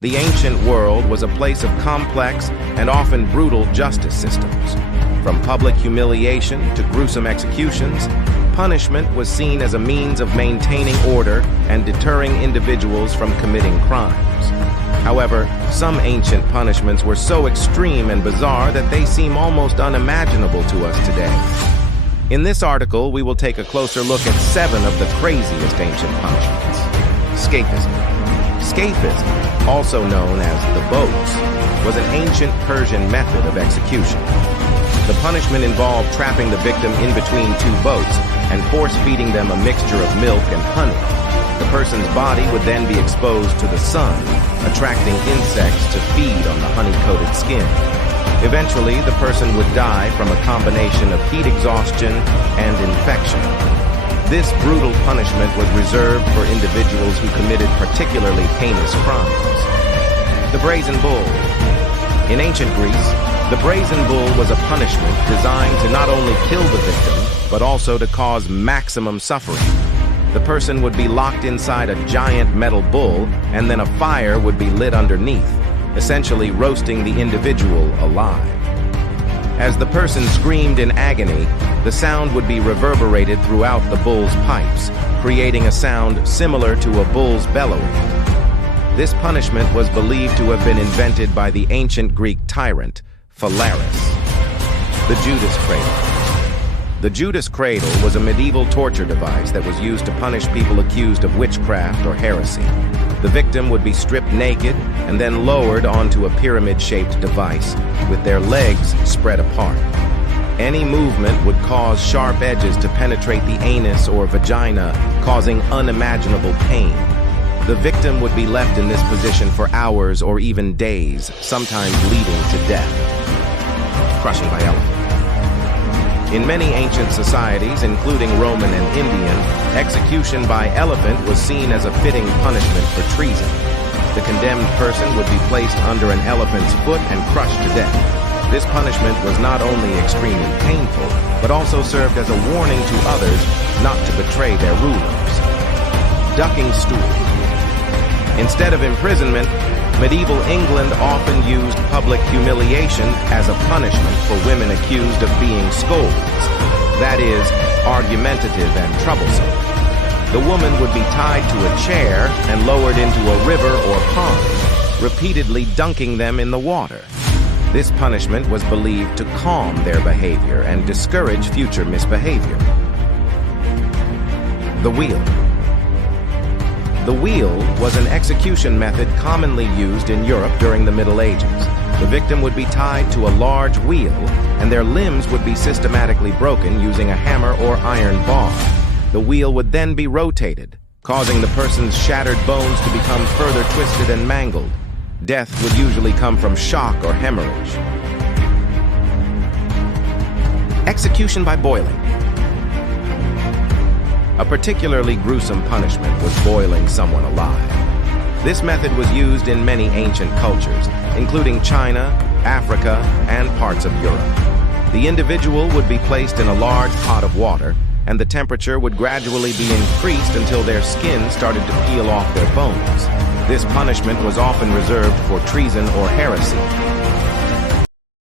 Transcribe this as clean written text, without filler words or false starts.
The ancient world was a place of complex and often brutal justice systems. From public humiliation to gruesome executions, punishment was seen as a means of maintaining order and deterring individuals from committing crimes. However, some ancient punishments were so extreme and bizarre that they seem almost unimaginable to us today. In this article, we will take a closer look at 7 of the craziest ancient punishments. Scaphism. Scaphism, also known as the boats, was an ancient Persian method of execution. The punishment involved trapping the victim in between 2 boats and force-feeding them a mixture of milk and honey. The person's body would then be exposed to the sun, attracting insects to feed on the honey-coated skin. Eventually, the person would die from a combination of heat exhaustion and infection. This brutal punishment was reserved for individuals who committed particularly heinous crimes. The brazen bull. In ancient Greece, the brazen bull was a punishment designed to not only kill the victim, but also to cause maximum suffering. The person would be locked inside a giant metal bull, and then a fire would be lit underneath, essentially roasting the individual alive. As the person screamed in agony, the sound would be reverberated throughout the bull's pipes, creating a sound similar to a bull's bellowing. This punishment was believed to have been invented by the ancient Greek tyrant, Phalaris. The Judas Cradle. The Judas Cradle was a medieval torture device that was used to punish people accused of witchcraft or heresy. The victim would be stripped naked and then lowered onto a pyramid-shaped device, with their legs spread apart. Any movement would cause sharp edges to penetrate the anus or vagina, causing unimaginable pain. The victim would be left in this position for hours or even days, sometimes leading to death. Crushing by elephant. In many ancient societies, including Roman and Indian, execution by elephant was seen as a fitting punishment for treason. The condemned person would be placed under an elephant's foot and crushed to death. This punishment was not only extremely painful, but also served as a warning to others not to betray their rulers. Ducking stool. Instead of imprisonment, medieval England often used public humiliation as a punishment for women accused of being scolds, that is, argumentative and troublesome. The woman would be tied to a chair and lowered into a river or pond, repeatedly dunking them in the water. This punishment was believed to calm their behavior and discourage future misbehavior. The wheel. The wheel was an execution method commonly used in Europe during the Middle Ages. The victim would be tied to a large wheel, and their limbs would be systematically broken using a hammer or iron bar. The wheel would then be rotated, causing the person's shattered bones to become further twisted and mangled. Death would usually come from shock or hemorrhage. Execution by boiling. A particularly gruesome punishment was boiling someone alive. This method was used in many ancient cultures, including China, Africa, and parts of Europe. The individual would be placed in a large pot of water, and the temperature would gradually be increased until their skin started to peel off their bones. This punishment was often reserved for treason or heresy.